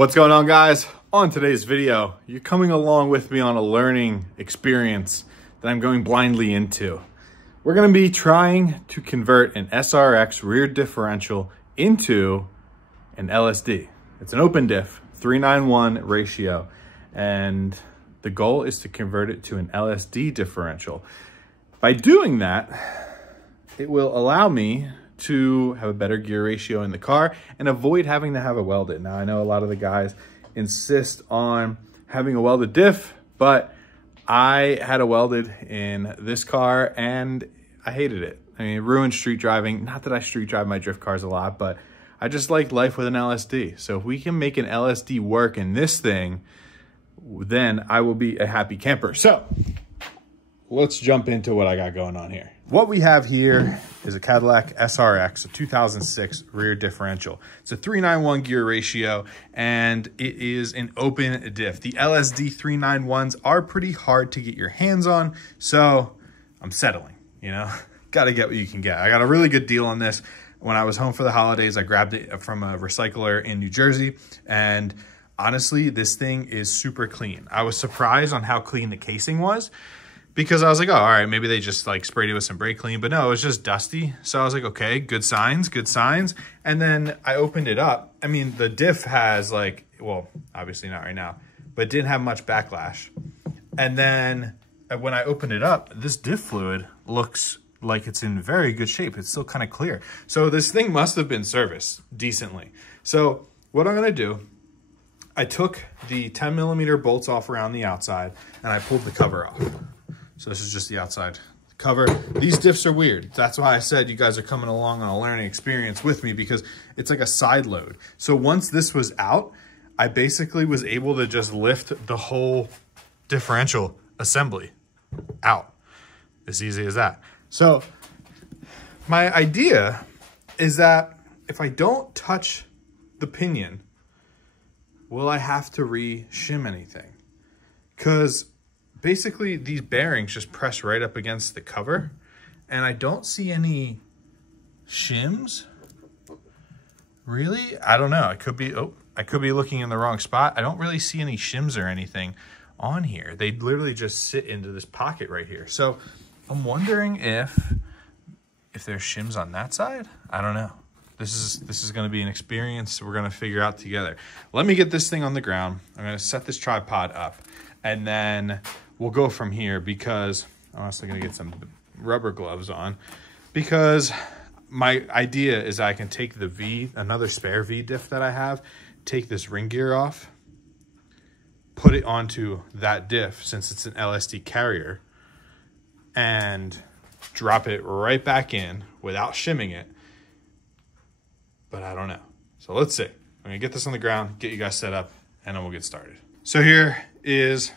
What's going on, guys? On today's video, you're coming along with me on a learning experience that I'm going blindly into. We're going to be trying to convert an SRX rear differential into an LSD. It's an open diff, 3:9:1 ratio, and the goal is to convert it to an LSD differential. By doing that, it will allow me to have a better gear ratio in the car and avoid having to have it welded. Now, I know a lot of the guys insist on having a welded diff, but I had a welded in this car and I hated it. I mean, it ruined street driving. Not that I street drive my drift cars a lot, but I just like life with an LSD. So if we can make an LSD work in this thing, then I will be a happy camper. So let's jump into what I got going on here. What we have here is a Cadillac SRX, a 2006 rear differential. It's a 3:9:1 gear ratio, and it is an open diff. The LSD 3:9:1s are pretty hard to get your hands on, so I'm settling, you know? Gotta get what you can get. I got a really good deal on this. When I was home for the holidays, I grabbed it from a recycler in New Jersey, and honestly, this thing is super clean. I was surprised on how clean the casing was, because I was like, oh, all right, maybe they just like sprayed it with some brake clean, but no, it was just dusty. So I was like, okay, good signs, good signs. And then I opened it up. I mean, the diff has like, well, obviously not right now, but it didn't have much backlash. And then when I opened it up, this diff fluid looks like it's in very good shape. It's still kind of clear. So this thing must have been serviced decently. So what I'm gonna do, I took the 10mm bolts off around the outside and I pulled the cover off. So this is just the outside cover. These diffs are weird. That's why I said you guys are coming along on a learning experience with me, because it's like a side load. So once this was out, I basically was able to just lift the whole differential assembly out. As easy as that. So my idea is that if I don't touch the pinion, will I have to re-shim anything? Because basically these bearings just press right up against the cover, and I don't see any shims. Really? I don't know. I could be looking in the wrong spot. I don't really see any shims or anything on here. They literally just sit into this pocket right here. So I'm wondering if there's shims on that side. I don't know. This is going to be an experience we're going to figure out together. Let me get this thing on the ground. I'm going to set this tripod up, and then we'll go from here, because I'm also going to get some rubber gloves on, because my idea is I can take the V, another spare V diff that I have, take this ring gear off, put it onto that diff since it's an LSD carrier, and drop it right back in without shimming it. But I don't know. So let's see. I'm gonna get this on the ground, get you guys set up, and then we'll get started. So here is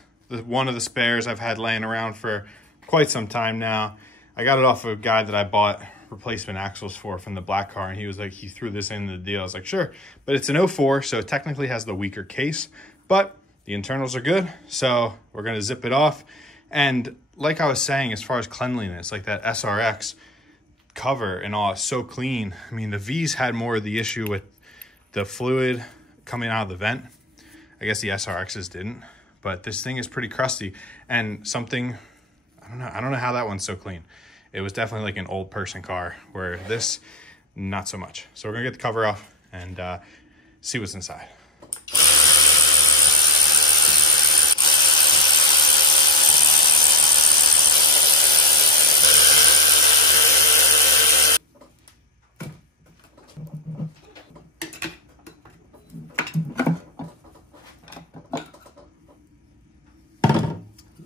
one of the spares I've had laying around for quite some time now. I got it off of a guy that I bought replacement axles for from the black car, and he was like, he threw this in the deal. I was like, sure. But it's an 04, so it technically has the weaker case, but the internals are good. So we're gonna zip it off. And like I was saying, as far as cleanliness, like that SRX cover and all is so clean. I mean, the V's had more of the issue with the fluid coming out of the vent. I guess the SRXs didn't, but this thing is pretty crusty. And something, I don't know how that one's so clean. It was definitely like an old person car, where this, not so much. So we're gonna get the cover off and see what's inside.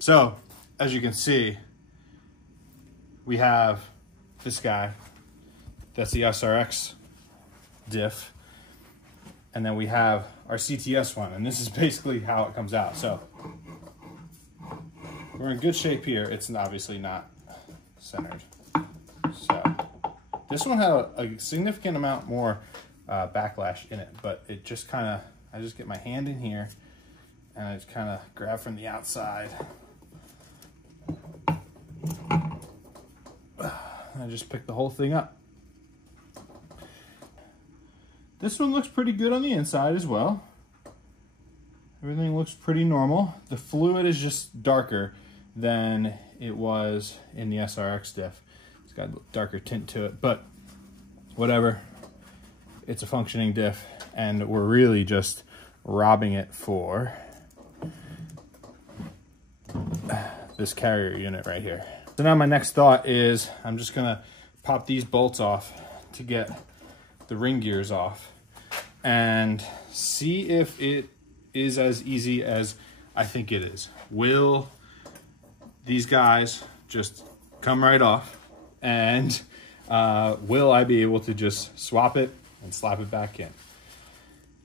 So, as you can see, we have this guy. That's the SRX diff. And then we have our CTS one, and this is basically how it comes out. So, we're in good shape here. It's obviously not centered. So, this one had a significant amount more backlash in it, but it just kind of, I just get my hand in here, and I just kind of grab from the outside. I just picked the whole thing up. This one looks pretty good on the inside as well. everything looks pretty normal. The fluid is just darker than it was in the SRX diff. It's got a darker tint to it, but whatever. It's a functioning diff, and we're really just robbing it for this carrier unit right here. So now my next thought is I'm just gonna pop these bolts off to get the ring gears off and see if it is as easy as I think it is. Will these guys just come right off, and will I be able to just swap it and slap it back in?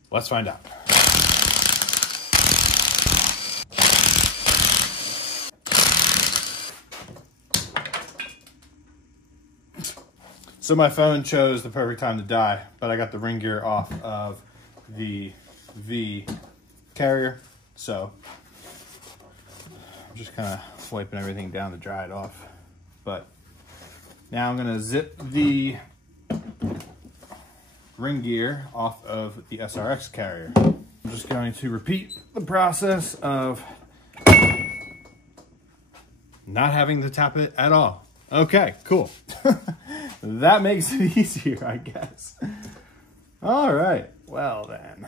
Let's find out. So my phone chose the perfect time to die, but I got the ring gear off of the V carrier, so I'm just kind of wiping everything down to dry it off. But now I'm gonna zip the ring gear off of the SRX carrier. I'm just going to repeat the process of not having to tap it at all. Okay, cool. That makes it easier, I guess. All right, well then.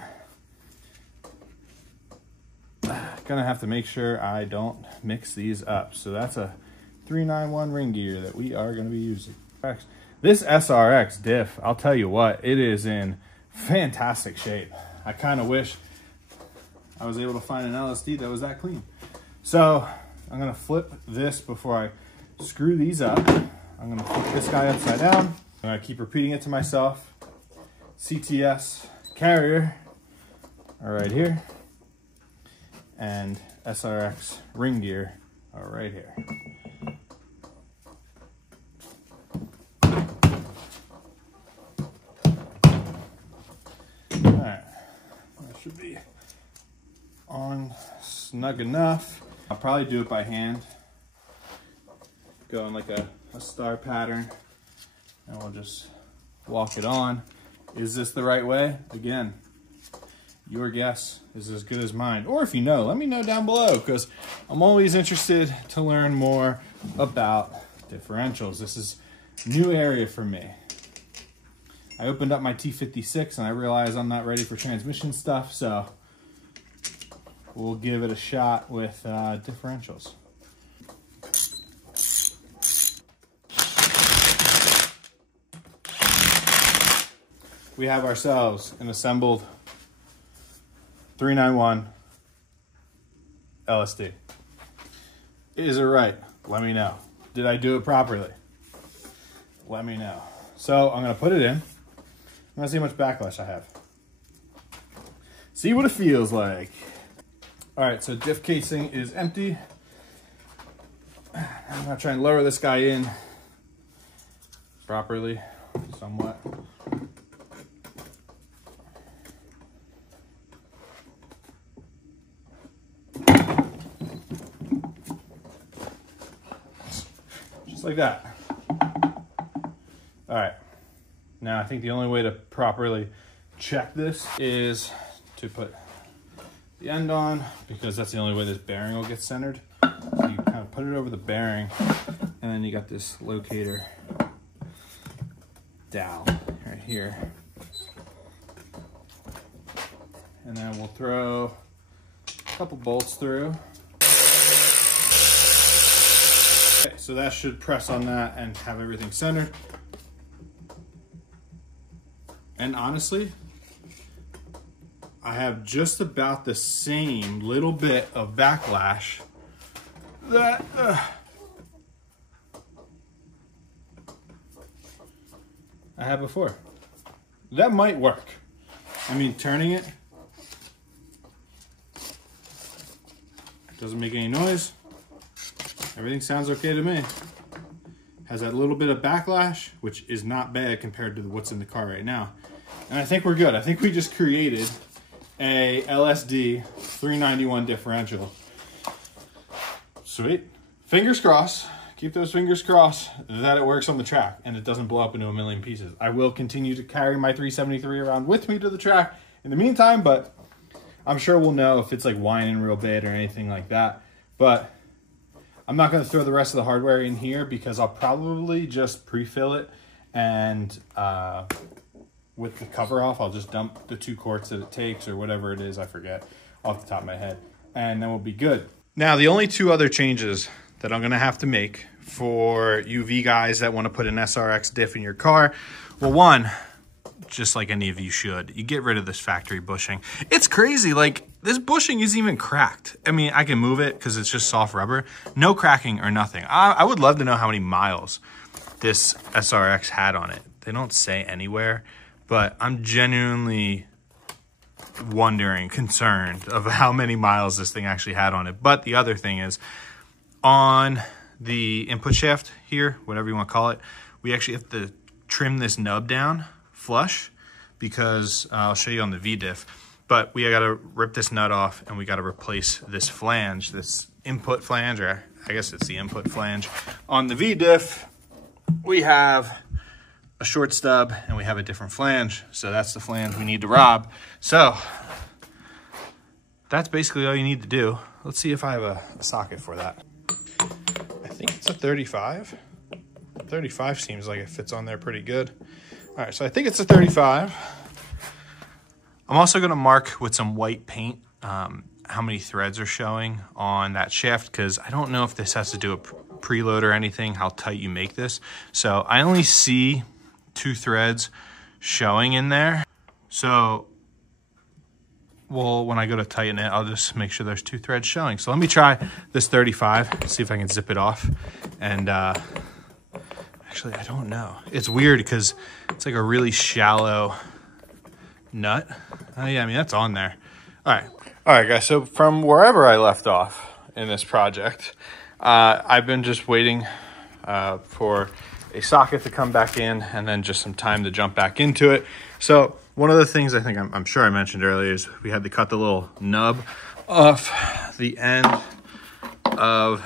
Gonna have to make sure I don't mix these up. So that's a 391 ring gear that we are gonna be using. This SRX diff, I'll tell you what, it is in fantastic shape. I kind of wish I was able to find an LSD that was that clean. So I'm gonna flip this before I screw these up. I'm gonna flip this guy upside down. I'm gonna keep repeating it to myself. CTS carrier are right here, and SRX ring gear are right here. Alright, that should be on snug enough. I'll probably do it by hand. Go in like a star pattern, and we'll just walk it on. Is this the right way? Again, your guess is as good as mine. Or if you know, let me know down below, because I'm always interested to learn more about differentials. This is a new area for me. I opened up my T56 and I realized I'm not ready for transmission stuff, so we'll give it a shot with differentials. We have ourselves an assembled 391 LSD. Is it right? Let me know. Did I do it properly? Let me know. So I'm gonna put it in. I'm gonna see how much backlash I have. See what it feels like. All right, so diff casing is empty. I'm gonna try and lower this guy in properly, somewhat. Like that. All right, now I think the only way to properly check this is to put the end on, because that's the only way this bearing will get centered. So you kind of put it over the bearing, and then you got this locator dowel right here, and then we'll throw a couple bolts through. Okay, so that should press on that and have everything centered. And honestly, I have just about the same little bit of backlash that I had before. That might work. I mean, turning it doesn't make any noise. Everything sounds okay to me. Has that little bit of backlash, which is not bad compared to what's in the car right now. And I think we're good. I think we just created a LSD 391 differential. Sweet. Fingers crossed. Keep those fingers crossed that it works on the track and it doesn't blow up into a million pieces. I will continue to carry my 373 around with me to the track in the meantime, but I'm sure we'll know if it's like whining real bad or anything like that. But I'm not going to throw the rest of the hardware in here because I'll probably just pre-fill it, and with the cover off, I'll just dump the 2 quarts that it takes or whatever it is, I forget off the top of my head, and then we'll be good. Now, the only 2 other changes that I'm going to have to make for UV guys that want to put an SRX diff in your car, well, one, just like any of you should, you get rid of this factory bushing. It's crazy, like this bushing isn't even cracked. I mean, I can move it because it's just soft rubber. No cracking or nothing. I would love to know how many miles this SRX had on it. They don't say anywhere, but I'm genuinely wondering, concerned of how many miles this thing actually had on it. But the other thing is, on the input shaft here, whatever you want to call it, we actually have to trim this nub down flush because I'll show you on the V-diff, but we got to rip this nut off and we got to replace this flange, this input flange, or I guess it's the input flange. On the V-diff, we have a short stub and we have a different flange, so that's the flange we need to rob. So that's basically all you need to do. Let's see if I have a socket for that. I think it's a 35. 35 seems like it fits on there pretty good. All right, so I think it's a 35. I'm also gonna mark with some white paint how many threads are showing on that shaft, because I don't know if this has to do a preload or anything, how tight you make this. So I only see 2 threads showing in there. So, well, when I go to tighten it, I'll just make sure there's 2 threads showing. So let me try this 35, see if I can zip it off. And actually, I don't know. It's weird because it's like a really shallow nut. Oh yeah, I mean, that's on there. All right, guys, so from wherever I left off in this project, I've been just waiting for a socket to come back in and then just some time to jump back into it. So one of the things I think I'm sure I mentioned earlier is we had to cut the little nub off the end of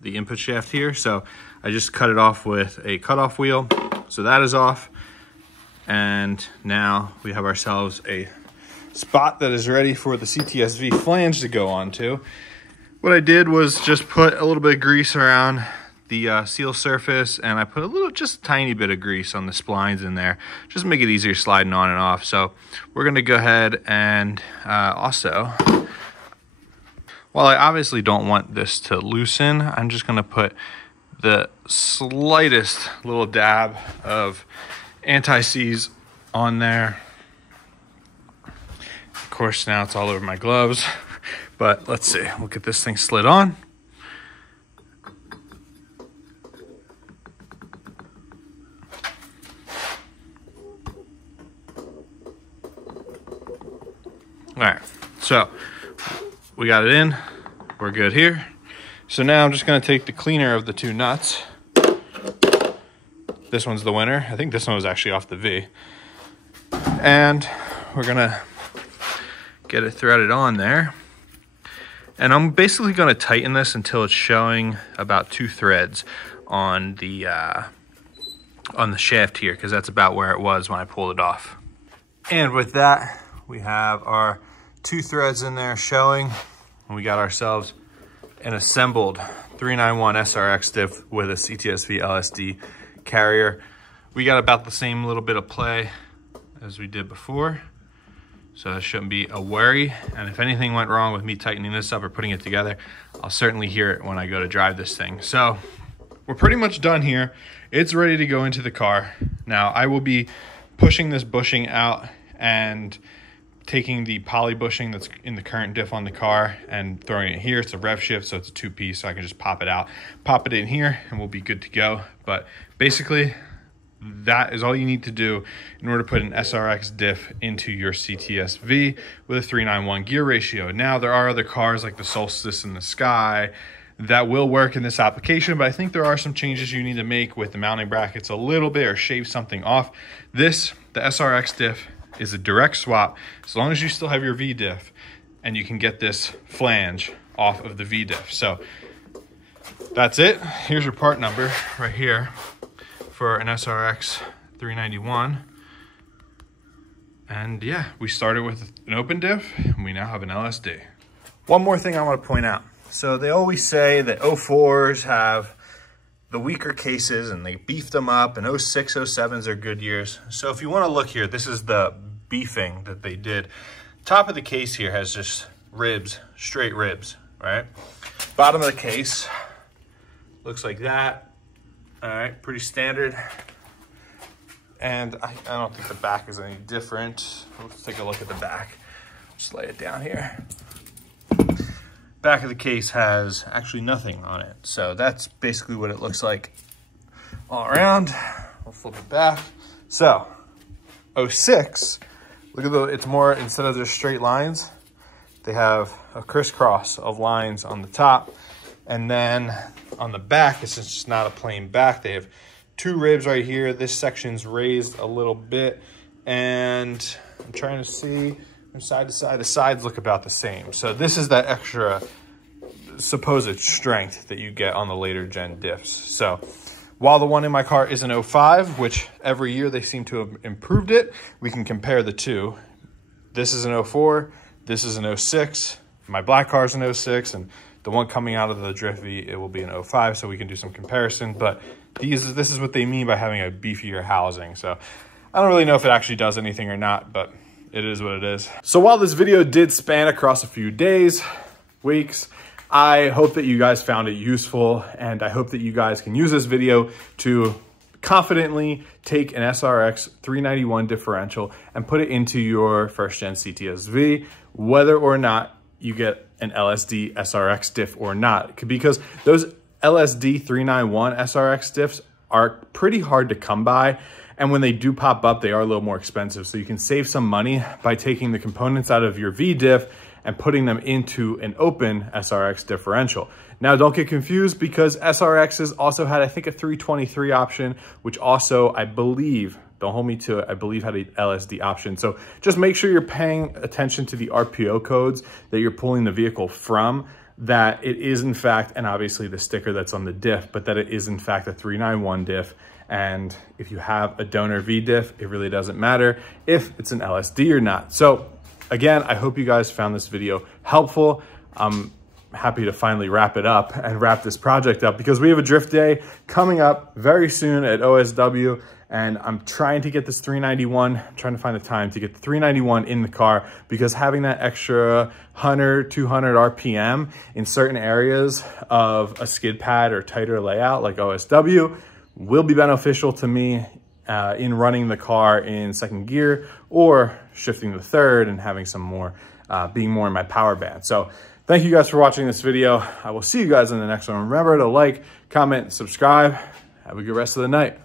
the input shaft here. So I just cut it off with a cutoff wheel. So that is off. And now we have ourselves a spot that is ready for the CTS-V flange to go onto. What I did was just put a little bit of grease around the seal surface, and I put just a tiny bit of grease on the splines in there, just to make it easier sliding on and off. So we're gonna go ahead and also, while I obviously don't want this to loosen, I'm just gonna put the slightest little dab of anti-seize on there. Of course, now it's all over my gloves, but let's see, we'll get this thing slid on. All right, so we got it in, we're good here. So now I'm just gonna take the cleaner of the 2 nuts. This one's the winner. I think this one was actually off the V. And we're gonna get it threaded on there. And I'm basically gonna tighten this until it's showing about 2 threads on the shaft here, because that's about where it was when I pulled it off. And with that, we have our 2 threads in there showing, and we got ourselves an assembled 391 SRX diff with a CTS-V LSD carrier. We got about the same little bit of play as we did before, so that shouldn't be a worry. And if anything went wrong with me tightening this up or putting it together, I'll certainly hear it when I go to drive this thing. So we're pretty much done here. It's ready to go into the car. Now I will be pushing this bushing out and taking the poly bushing that's in the current diff on the car and throwing it here. It's a rev shift, so it's a 2-piece, so I can just pop it out, pop it in here, and we'll be good to go. But basically, that is all you need to do in order to put an SRX diff into your CTS-V with a 391 gear ratio. Now, there are other cars like the Solstice and the Sky that will work in this application, but I think there are some changes you need to make with the mounting brackets a little bit, or shave something off. This, the SRX diff, is a direct swap as long as you still have your V diff, and you can get this flange off of the V diff. So that's it. Here's your part number right here for an SRX 391. And yeah, we started with an open diff, and we now have an LSD. One more thing I want to point out. So they always say that 04s have the weaker cases and they beefed them up, and 06, 07s are good years. So if you want to look here, this is the beefing that they did. Top of the case here has just ribs, straight ribs, right? Bottom of the case looks like that. All right, pretty standard. And I don't think the back is any different. Let's take a look at the back. Just lay it down here. Back of the case has actually nothing on it. So that's basically what it looks like all around. We'll flip it back. So 06, look at it's more, instead of just straight lines, they have a crisscross of lines on the top. And then on the back, it's just not a plain back. They have two ribs right here. This section's raised a little bit. And I'm trying to see from side to side. The sides look about the same. So this is that extra supposed strength that you get on the later gen diffs. So while the one in my car is an 05, which every year they seem to have improved it, we can compare the two. This is an 04, this is an 06. My black car is an 06, and the one coming out of the Drift V, it will be an 05, so we can do some comparison. But this is what they mean by having a beefier housing. So I don't really know if it actually does anything or not, but it is what it is. So while this video did span across a few days, weeks, I hope that you guys found it useful, and I hope that you guys can use this video to confidently take an SRX 391 differential and put it into your first gen CTS-V, whether or not you get an LSD SRX diff or not, because those LSD 391 SRX diffs are pretty hard to come by. And when they do pop up, they are a little more expensive. So you can save some money by taking the components out of your V diff and putting them into an open SRX differential. Now, don't get confused, because SRXs also had, I think, a 323 option, which also, I believe, don't hold me to it, I believe had an LSD option. So just make sure you're paying attention to the RPO codes that you're pulling the vehicle from, that it is in fact, and obviously the sticker that's on the diff, but that it is in fact a 391 diff. And if you have a donor V diff, it really doesn't matter if it's an LSD or not. So again, I hope you guys found this video helpful. I'm happy to finally wrap it up and wrap this project up, because we have a drift day coming up very soon at OSW, and I'm trying to get this 391, I'm trying to find the time to get the 391 in the car, because having that extra 100, 200 RPM in certain areas of a skid pad or tighter layout like OSW will be beneficial to me in running the car in second gear or shifting to third and having some more, being more in my power band. So thank you guys for watching this video. I will see you guys in the next one. Remember to like, comment, subscribe. Have a good rest of the night.